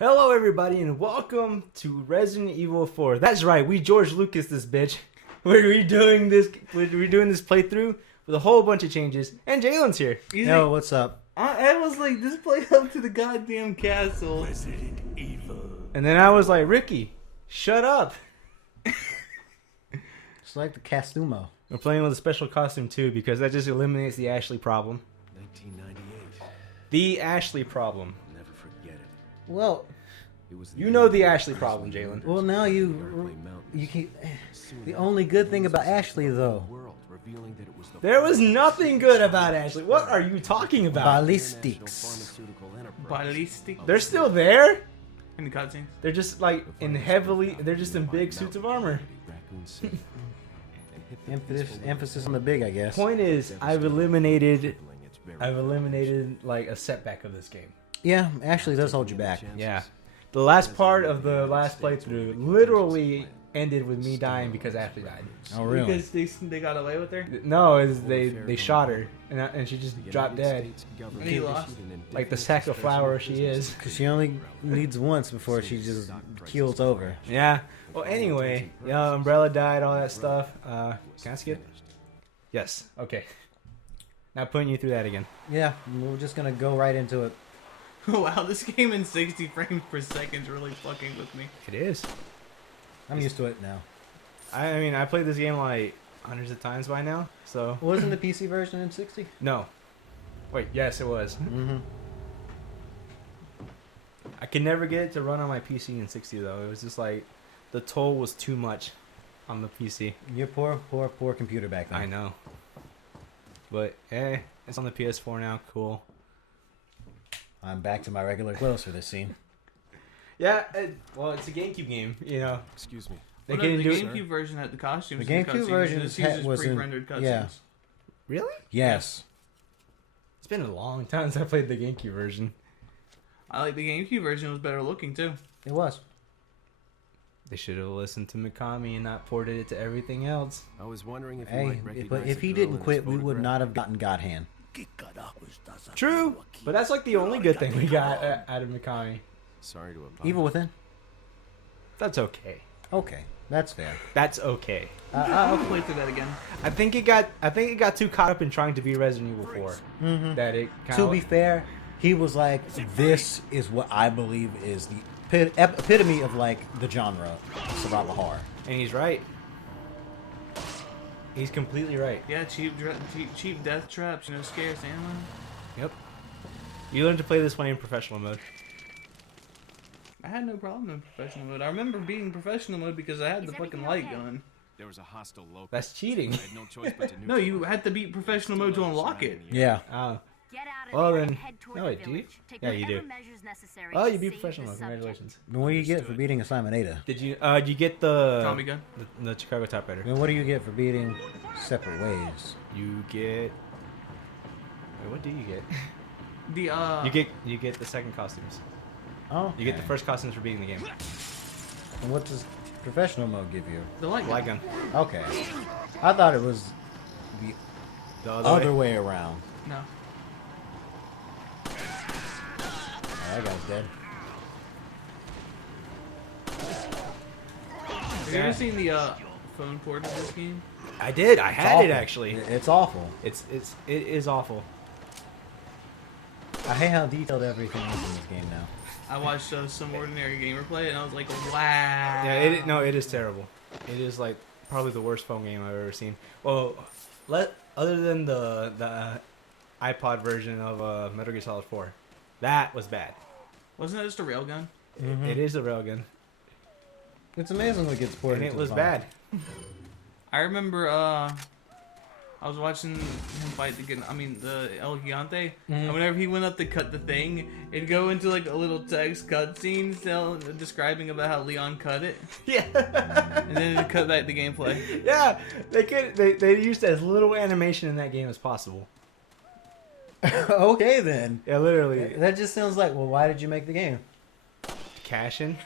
Hello, everybody, and welcome to Resident Evil 4. That's right, we George Lucas this bitch. We're redoing this playthrough with a whole bunch of changes, and Jalen's here. Yo, what's up? I was like, just play up to the goddamn castle. Resident Evil. And then I was like, Ricky, shut up. It's like the Castumo. We're playing with a special costume too, because that just eliminates the Ashley problem. 1998. The Ashley problem. Never forget it. Well, It was You know the Ashley problem, Jalen. well, now you can. The only good thing about Ashley, though, world revealing that it was the There was nothing good about Ashley. What are you talking about? ballistics. Ballistic. They're still there? In the cutscenes. They're just like they're just in big suits of armor. Emphasis on the big, I guess. Point is, I've eliminated like a setback of this game. Yeah, Ashley does hold you back. Yeah. The last part of the last playthrough literally ended with me dying because Ashley died. Oh, really? Because they got away with her. No, is they shot her and she just dropped dead. And he lost. Like the sack of flour she is. Because she only needs once before she just keels over. Yeah. Well, anyway, yeah, Umbrella died, all that stuff. Can I skip? Yes. Okay. Not putting you through that again. Yeah, we're just gonna go right into it. Wow, this game in 60 frames per second is really fucking with me. It is. I'm used to it now. I mean, I played this game like hundreds of times by now, so... Wasn't the PC version in 60? No. Wait, yes, it was. Mm-hmm. I could never get it to run on my PC in 60, though. It was just like, the toll was too much on the PC. Your poor computer back then. I know. But, hey, it's on the PS4 now. Cool. I'm back to my regular clothes for this scene. Yeah, well, it's a GameCube game, you know. Excuse me. They The couldn't do it. GameCube version had the costumes. The and GameCube cutscenes, version and this uses was in- pre-rendered cutscenes. yeah. Really? Yes. It's been a long time since I played the GameCube version. I like the GameCube version. Was better looking too. It was. They should have listened to Mikami and not ported it to everything else. I was wondering if you Hey, might recognize but if the he girl didn't in quit, this we would photograph. not have gotten God Hand. True, but that's like the only good thing we got out of Mikami. Sorry to apologize. Evil Within? That's okay. Okay, that's fair. That's okay. I'll play through that again. I think it got too caught up in trying to be Resident Evil 4 Mm-hmm. that it kind To of. be fair, he was like, this is what I believe is the epitome of like the genre of survival horror. And he's right. He's completely right. Yeah, cheap death traps. You know, scarce ammo. Yep. You learn to play this one in professional mode. I had no problem in professional mode. I remember being professional mode because I had the fucking light gun. There was a hostile local. That's cheating. I had no choice but to No, you had to beat professional mode to unlock it. Yeah. Oh. Get out of Well, there then- and head toward no, the wait, do you? village. Take Yeah, you whatever do. measures necessary Oh, to you beat save professional the mode. subject. Congratulations. What do you get for beating Simon Ada? Did you get the Tommy gun. the Chicago typewriter? And what do you get for beating Separate Ways? You get. Wait, what do you get? The You get the second costumes. Oh. You get the first costumes for beating the game. And what does professional mode give you? the light Light gun. gun. Okay. I thought it was the The other way around. No. Oh, that guy's dead. Have you ever seen the phone port of this game? I did. I It's had it awful. actually. It's awful. It is awful. I hate how detailed everything is in this game now. I watched some ordinary gamer play it, and I was like, wow. Yeah. It is terrible. It is like probably the worst phone game I've ever seen. Well, other than the iPod version of Metal Gear Solid 4, that was bad. Wasn't that just a railgun? Mhm. It is a railgun, It's amazing what gets ported. and it to the was phone. bad. I remember I was watching him fight the El Gigante, and whenever he went up to cut the thing, it'd go into like a little text cutscene describing about how Leon cut it, Yeah. and then it'd cut back to gameplay. Yeah. They used as little animation in that game as possible. Okay then. Yeah, literally. That just sounds like, well, why did you make the game? Cash in.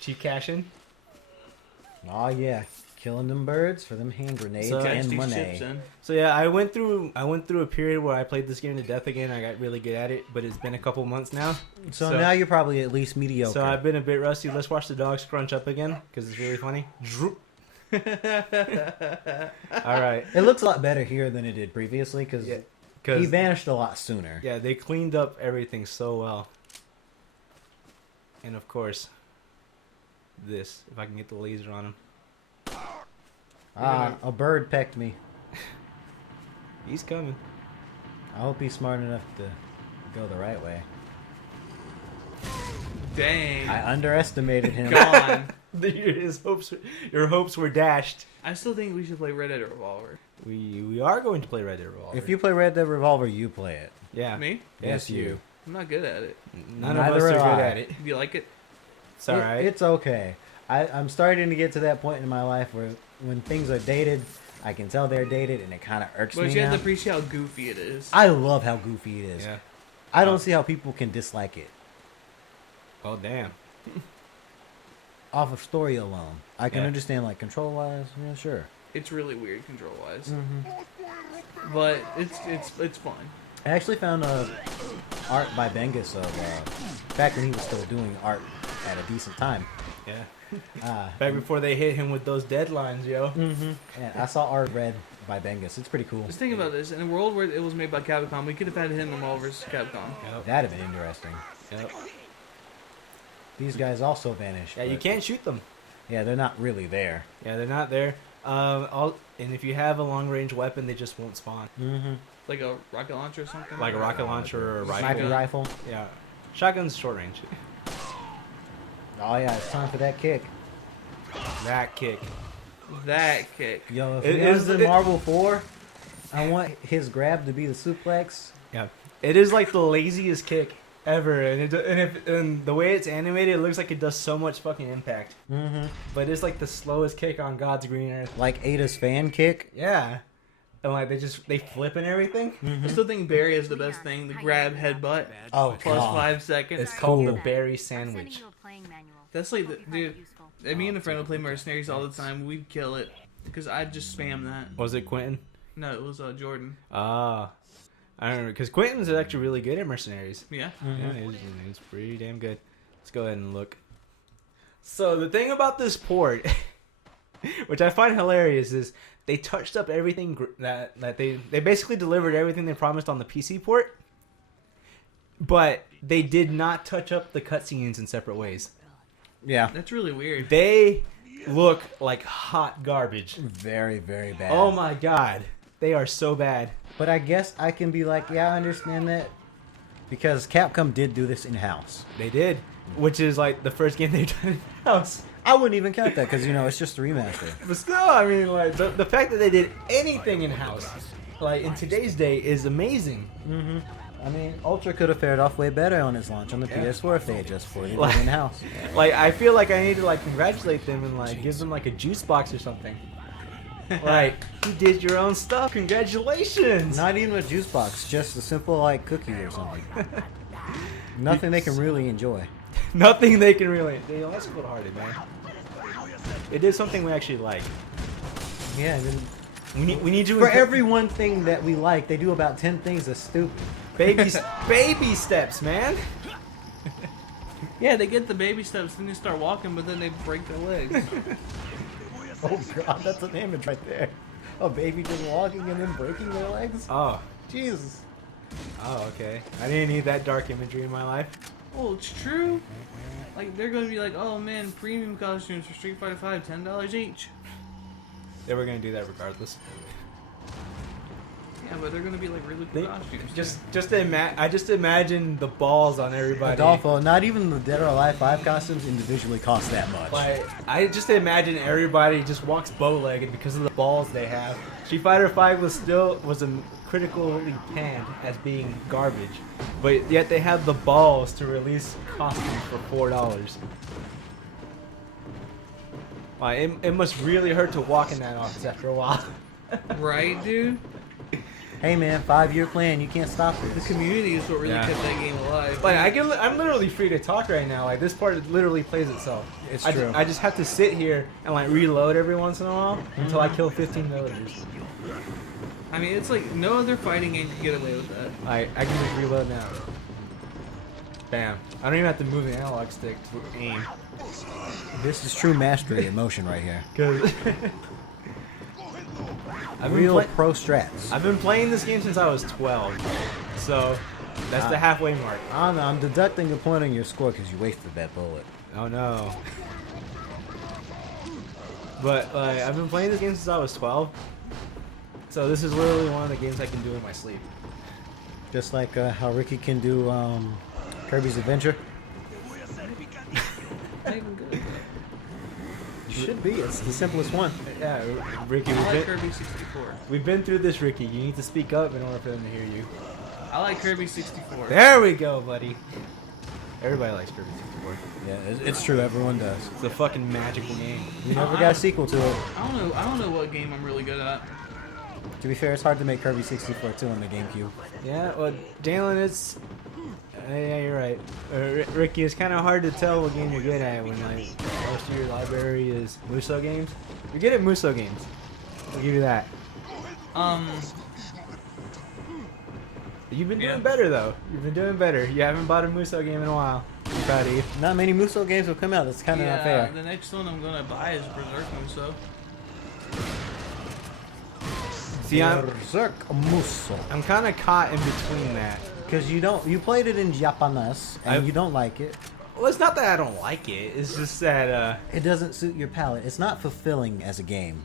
Cheap cash in. Oh yeah, killing them birds for them hand grenades So- Catch and these money. chips in. So yeah, I went through a period where I played this game to death again. I got really good at it, but it's been a couple months now. So now you're probably at least mediocre. So I've been a bit rusty. Let's watch the dog scrunch up again because it's really funny. Droop. All right. It looks a lot better here than it did previously because Yeah, he 'cause- vanished a lot sooner. yeah, they cleaned up everything so well. And of course, this. If I can get the laser on him, A bird pecked me. he's coming. I hope he's smart enough to go the right way. Dang. I underestimated him. Gone. Your hopes were dashed. I still think we should play Red Dead Revolver. We are going to play Red Dead Revolver. If you play Red Dead Revolver, you play it. yeah, Me? yes, you. I'm not good at it. None of Neither us are am good I. at it. Do you like it? It's all right. It's okay. I'm starting to get to that point in my life where when things are dated, I can tell they're dated, and it kind of irks But me you have now. to appreciate how goofy it is. I love how goofy it is. Yeah. I don't see how people can dislike it Oh damn. off of story alone. I can Yeah. understand like control wise, yeah, sure. It's really weird control wise, Mm-hmm. but it's fun. I actually found art by Bengus of back when he was still doing art at a decent time. Yeah. Back before they hit him with those deadlines, yo. And I saw art read by Bengus. It's pretty cool. Just think about this: in a world where it was made by Capcom, we could have had him in Marvel vs. Capcom. Yep. That'd have been interesting. Yep. These guys also vanished. Yeah, you but- can't shoot them. Yeah, they're not really there. Yeah, they're not there. And if you have a long range weapon, they just won't spawn. Mm-hmm. Like a rocket launcher or something. Like a rocket launcher or a rifle. Sniper Shotgun. rifle. Yeah. Shotgun's short range. Oh yeah, it's time for that kick. That kick. That kick. Yo, if It he is- is in it- Marvel 4, I want his grab to be the suplex. Yeah. It is like the laziest kick ever, and the way it's animated, it looks like it does so much fucking impact. Mm-hmm. But it's like the slowest kick on God's green earth. Like Ada's fan kick. Yeah. And like they flip and everything. I still think Barry is the best thing. The grab headbutt Oh, plus God. 5 seconds. It's called the Cool. berry sandwich. That's like the dude. Me and a friend would play Mercenaries all the time. We'd kill it because I'd just spam that. Was it Quentin? No, it was Jordan. Ah. I remember because Quentin's actually really good at mercenaries. Yeah. Yeah, it's pretty damn good. Let's go ahead and look. So the thing about this port, which I find hilarious, is they touched up everything that they basically delivered everything they promised on the PC port, but they did not touch up the cutscenes in separate ways. Yeah. That's really weird. They look like hot garbage. Very, very bad. Oh my god, they are so bad. But I guess I can be like, yeah, I understand that. Because Capcom did do this in-house. They did, which is like the first game they've done in house. I wouldn't even count that because, it's just a remaster. But still, I mean, like the fact that they did anything in house, like in today's day, is amazing. Mm-hmm. I mean, Ultra could have fared off way better on its launch on the Yeah. PS4 if they had just ported it Like- in-house. Like I feel like I need to like congratulate them and like give them like a juice box or something. Like you did your own stuff. Congratulations. Not even a juice box, just a simple, like, cookie or something. Nothing they can really enjoy. Nothing they can really. Damn, that's cold-hearted, man. It is something we actually like. Yeah, and then We need to for every one thing that we like, they do about 10 things that's stupid. baby steps, man. Yeah, they get the baby steps, then they start walking, but then they break their legs. Oh god, that's an image right there. A baby just walking and then breaking their legs? Oh, Jesus. oh, okay. I didn't need that dark imagery in my life. Oh, it's true. Like they're gonna be like, oh man, premium costumes for Street Fighter 5, $10 each. They were gonna do that regardless. Yeah, but they're gonna be like really cool costumes. I just imagine the balls on everybody. Adolfo, not even the Dead or Alive 5 costumes individually cost that much. Like, I just imagine everybody just walks bow-legged because of the balls they have. Street Fighter 5 was critically panned as being garbage, but yet they have the balls to release costumes for $4. Like, it must really hurt to walk in that office after a while. Right, dude? Hey man, 5-year plan. You can't stop The this. community is what really Yeah. kept that game alive. Like I'm literally free to talk right now. Like this part literally plays itself. It's I true. I just have to sit here and like reload every once in a while until I kill 15 villagers. I mean, it's like no other fighting game can get away with that. Like I can just reload now. Bam. I don't even have to move the analog stick to aim. This is true mastery in motion right here. Cause Real pro strats. I've been playing this game since I was 12, so that's the halfway mark. I'm deducting a point on your score because you wasted that bullet. Oh no. But like I've been playing this game since I was 12, so this is literally one of the games I can do in my sleep. Just like how Ricky can do Kirby's Adventure. Not even good. You should be. It's the simplest one. Yeah, Ricky, I like Kirby 64. we've been through this, Ricky. You need to speak up in order for them to hear you. I like Kirby 64. There we go, buddy. Everybody likes Kirby 64. Yeah, it's true. Everyone does. It's a fucking magical game. We never got a sequel to it. I don't know what game I'm really good at. To be fair, it's hard to make Kirby 64 too on the GameCube. Yeah, well, Dalen, it's... yeah, you're right. Ricky, it's kind of hard to tell what game you're good at when like most of your library is Muso games. You're good at Muso games. I'll give you that. You've been doing better though. You've been doing better. You haven't bought a Muso game in a while. I'm proud of you. Not many Muso games will come out. That's kind of not fair. The next one I'm gonna buy is Berserk Muso. See, Berserk Muso. I'm kind of caught in between that. Because you played it in Japanese and I've- you don't like it. Well, it's not that I don't like it. It's just that It doesn't suit your palate. It's not fulfilling as a game.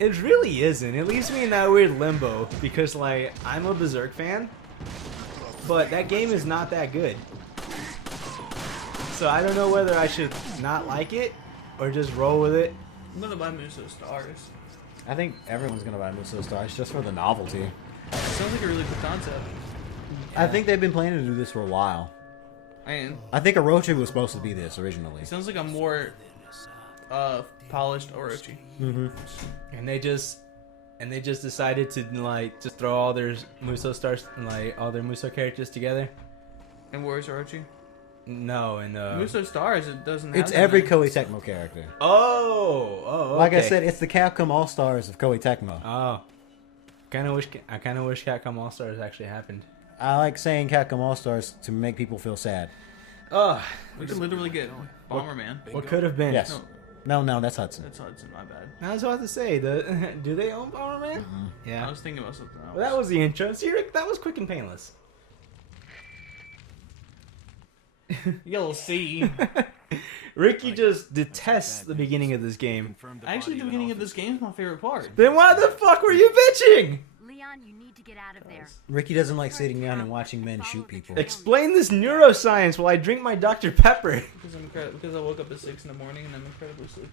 it really isn't. It leaves me in that weird limbo because like I'm a Berserk fan, but that game is not that good. So I don't know whether I should not like it or just roll with it. I'm gonna buy Muso Stars. I think everyone's gonna buy Muso Stars just for the novelty. It sounds like a really good concept. I think they've been planning to do this for a while. And I think Orochi was supposed to be this originally. it sounds like a more polished Orochi. And they just decided to like just throw all their Muso stars, like all their Muso characters together. And where's Orochi? No, and Muso Stars, it doesn't have It's them every there. Koei Tecmo character. oh, Like I okay. said, it's the Capcom All Stars of Koei Tecmo. Oh, I kind of wish Capcom All Stars actually happened. I like saying Capcom All Stars to make people feel sad. Oh, We could literally get Bomberman. what could have been? Yes. No, that's Hudson. That's Hudson, my bad. I was about to say, do they own Bomberman? I Yeah. was thinking about something else. Well, that was the intro. See, Rick, that was quick and painless. You'll see. Ricky just detests the beginning of this game. Confirmed the Actually, body the of an beginning of officer. this game is my favorite part. Then why the fuck were you bitching? Leon, you need to get out of there. Ricky doesn't like sitting down and watching men shoot people. Explain this neuroscience while I drink my Dr. Pepper. Because I woke up at 6 in the morning and I'm incredibly sleepy.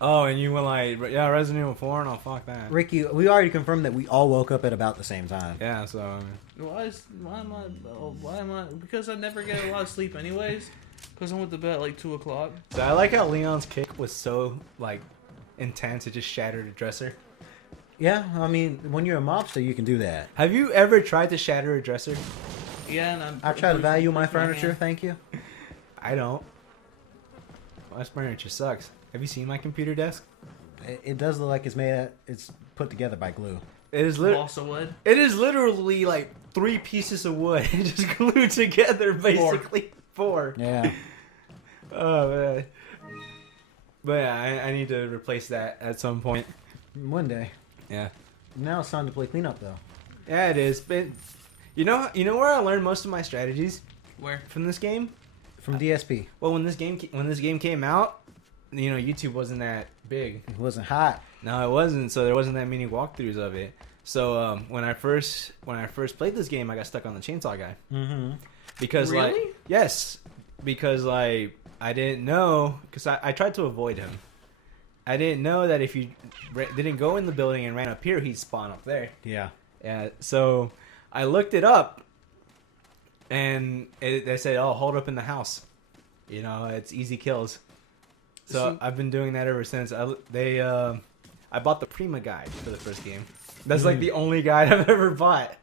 Oh, and you were like, yeah, Resident Evil 4? No, fuck that. Ricky, we already confirmed that we all woke up at about the same time. Yeah, so... Why am I? Because I never get a lot of sleep anyways. Because I went to bed at like 2 o'clock. So I like how Leon's kick was so, like, intense it just shattered a dresser. Yeah, I mean, when you're a mobster, you can do that. Have you ever tried to shatter a dresser? Yeah, and I try to value my with my furniture, hand. thank you. I don't. My furniture sucks. Have you seen my computer desk? It does look like it's put together by glue. It is Balsa wood. It is literally like 3 pieces of wood just glued together, basically. 4. Yeah. Oh man. But yeah, I need to replace that at some point. One day. Yeah. Now it's time to play cleanup, though. Yeah, it is. But you know where I learned most of my strategies Where? from this game? From DSP. Well, when this game came out, you know, YouTube wasn't that big. It wasn't hot. No, it wasn't. So there wasn't that many walkthroughs of it. So when I first played this game, I got stuck on the chainsaw guy. Mm-hmm. Because like Really? yes, because like I didn't know because I tried to avoid him. I didn't know that if you didn't go in the building and ran up here, he'd spawn up there. Yeah. Yeah. So I looked it up, and they said, "Oh, hold up in the house." You know, it's easy kills. So I've been doing that ever since. I bought the Prima guide for the first game. That's like the only guide I've ever bought.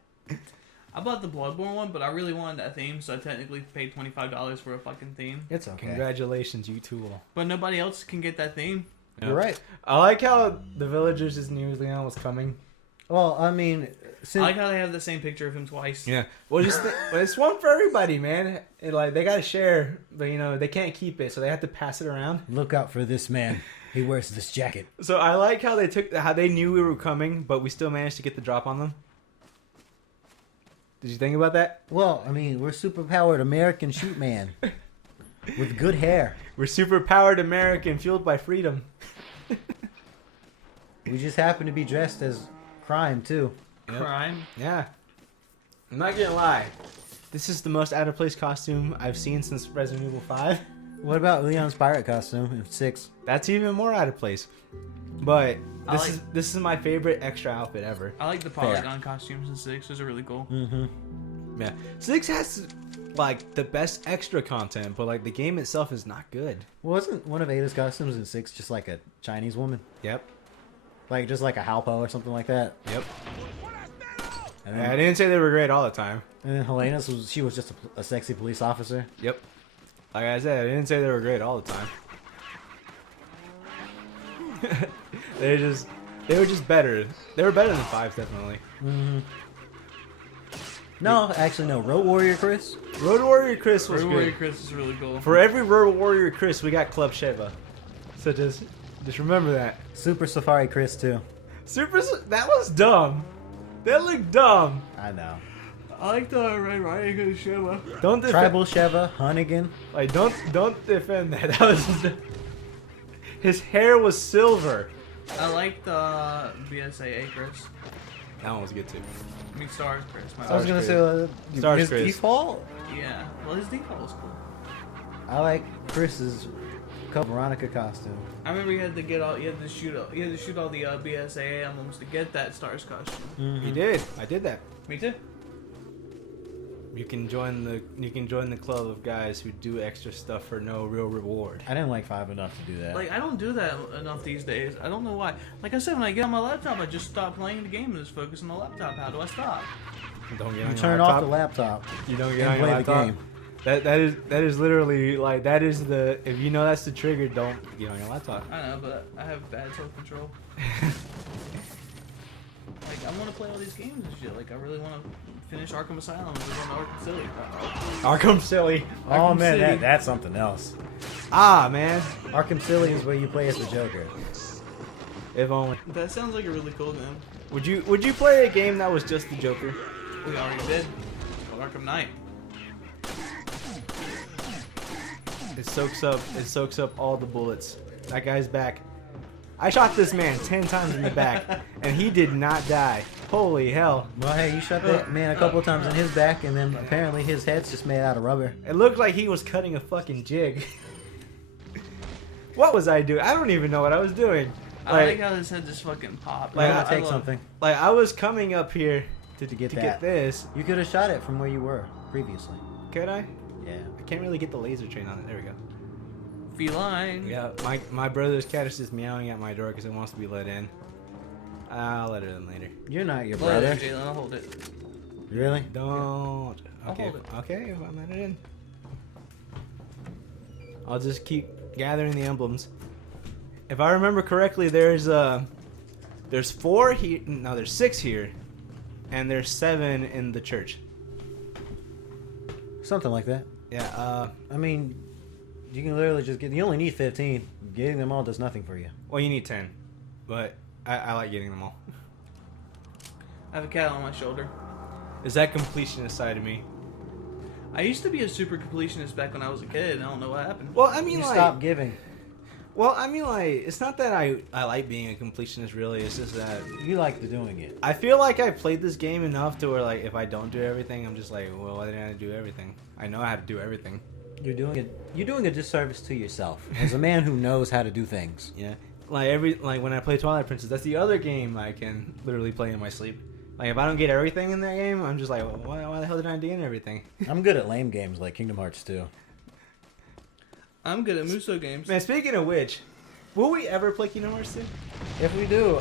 I bought the Bloodborne one, but I really wanted that theme, so I technically paid $25 for a fucking theme. It's okay. Congratulations, you tool. But nobody else can get that theme. Yep. You're right. I like how the villagers just knew Leon was coming. Well, I mean, I like how they have the same picture of him twice. Yeah. Well, but it's one for everybody, man. And, like, they gotta share, but you know they can't keep it, so they have to pass it around. look out for this man. He wears this jacket. So I like how they knew we were coming, but we still managed to get the drop on them. Did you think about that? Well, I mean, we're superpowered American shoot man with good hair. We're super powered American, fueled by freedom. We just happen to be dressed as crime too. Yep. Crime. Yeah. I'm not gonna lie. This is the most out of place costume I've seen since Resident Evil 5. What about Leon's pirate costume in 6? That's even more out of place. But this is my favorite extra outfit ever. I like the Polygon costumes in 6. Those are really cool. Mm-hmm. Yeah. 6 has like the best extra content, but like the game itself is not good. Wasn't one of Ada's costumes in 6 just like a Chinese woman? Yep. Like just like a Halpo or something like that? Yep. And Yeah, I then, didn't say they were great all the time. and then Helena's she was just a sexy police officer. Yep. Like I said, I didn't say they were great all the time. they were just better. They were better than 5, definitely. Mm-hmm. No, actually no. Road Warrior Chris. Road Warrior Chris was Road good. Warrior Chris is really cool. For every Road Warrior Chris, we got Club Sheva. So just remember that. Super Safari Chris too. That was dumb. That looked dumb. I know. I like the Red Riding Hood Shiva. Don't Tribal Sheva, Hunnigan. like don't defend that. That was his hair was silver. I like the BSAA Chris. That one was good too. I mean, Star Chris. My I was gonna say Stars his Chris. default. Yeah. Well, his default was cool. I like Chris's Veronica costume. I remember you had to shoot all the BSAA emblems to get that Stars costume. He did. I did that. Me too. You can join the club of guys who do extra stuff for no real reward. I didn't like 5 enough to do that. Like, I don't do that enough these days. I don't know why. Like I said, when I get on my laptop, I just stop playing the game and just focus on the laptop. How do I stop? Don't get you on your turn laptop. off the laptop You don't get and on your play laptop. the game. That is literally like that is the if you know that's the trigger, don't get on your laptop. I know, but I have bad self-control. Like, I want to play all these games and shit. Like, I really want to finish Arkham Asylum and go to Arkham City. Arkham Silly. Oh Arkham man, City. that's something else. Ah man, Arkham City is where you play as the Joker. if only. That sounds like a really cool game. Would you play a game that was just the Joker? We already did. It's called Arkham Knight. It soaks up all the bullets. That guy's back. I shot this man 10 times in the back, and he did not die. Holy hell. Well, hey, you shot that man a couple of times in his back, and then apparently his head's just made out of rubber. It looked like he was cutting a fucking jig. What was I doing? I don't even know what I was doing. I like how his head just fucking popped. Like, I'm I gonna take love- something Like I was coming up here to get to that. get this. You could have shot it from where you were previously. Could I? Yeah. I can't really get the laser train on it. There we go. Feline. Yeah, my brother's cat is just meowing at my door because it wants to be let in. I'll let it in later. You're not your Brother. brother. Jalen, I'll hold it. Really? Don't. I'll Okay. hold it. Okay, if I'm letting it in. I'll just keep gathering the emblems. If I remember correctly, there's 4 here. No, there's 6 here, and there's 7 in the church. Something like that. Yeah. I mean, you can literally just get. You only need 15. Getting them all does nothing for you. Well, you need 10, but I like getting them all. I have a cat on my shoulder. Is that completionist side of me? I used to be a super completionist back when I was a kid. I don't know what happened. Well, I mean, You like, stop giving. well, I mean, like, it's not that I like being a completionist. Really, it's just that You like the doing it. I feel like I played this game enough to where, like, if I don't do everything, I'm just like, well, why didn't I do everything? I know I have to do everything. You're doing a disservice to yourself as a man who knows how to do things. Yeah, like when I play Twilight Princess, that's the other game I can literally play in my sleep. Like, if I don't get everything in that game, I'm just like, well, why the hell did I do everything? I'm good at lame games like Kingdom Hearts 2. I'm good at Muso games. Man, speaking of which, will we ever play Kingdom Hearts 2? If we do,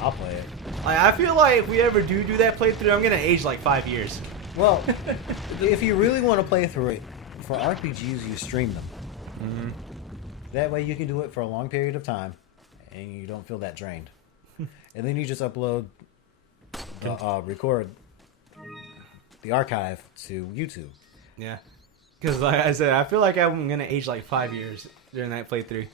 I'll play it. Like, I feel like if we ever do that playthrough, I'm gonna age like 5 years. Well, if you really want to play through it, for RPGs, you stream them. Mm-hmm. That way you can do it for a long period of time, and you don't feel that drained. And then you just upload, record the archive to YouTube. Yeah. Because like I said, I feel like I'm gonna age like 5 years during that playthrough.